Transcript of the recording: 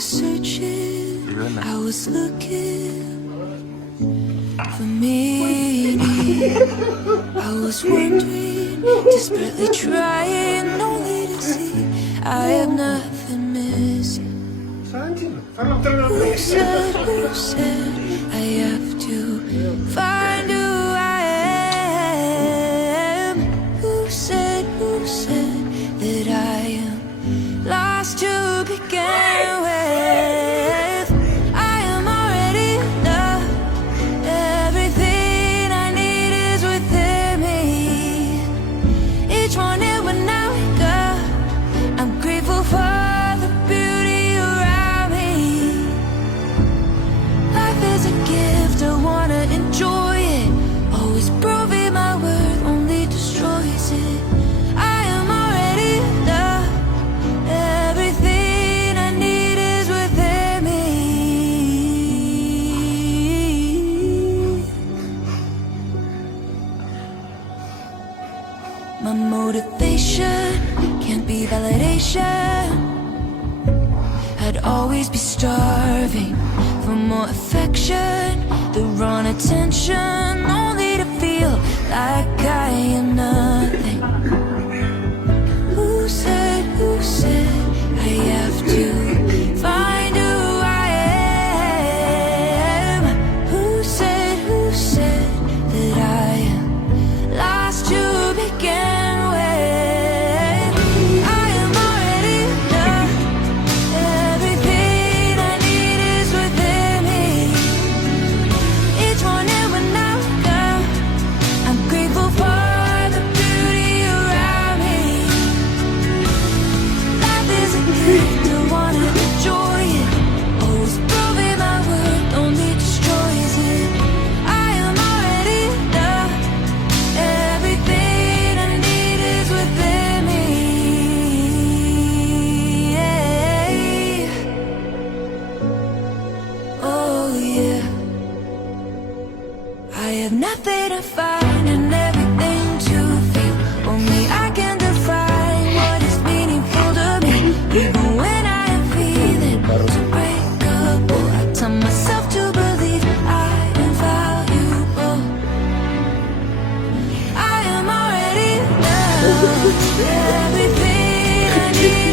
was searching, I was looking for meaning. I was wondering, desperately trying only to see I have nothing missing. Who said I have to find who I am? Who said that I am lost to begin with? I am already enough. Everything I need is within me. Each morning when I wake up, I'm grateful for the beauty around me. Life is a gift, I wanna enjoy it. Always proving my worth only destroys it. I am already enough. Everything I need is within me. My motivation can't be validation. I'd always be starving for more affection, the wrong attention, only to feel like I am nothing. Who said I have to find who I am? Who said that I am lost to begin with? I am already enough. Everything I need is within me. Each morning when I wake up, I'm grateful for the beauty around me. Life is a gift, I wanna enjoy it. Always proving my worth only destroys it. I am already enough. Everything I need is within me. Oh yeah. I have nothing to find and everything to feel. Only I can define what is meaningful to me. Even when I am feeling so breakable, I tell myself to believe I am valuable. I am already enough. Everything I need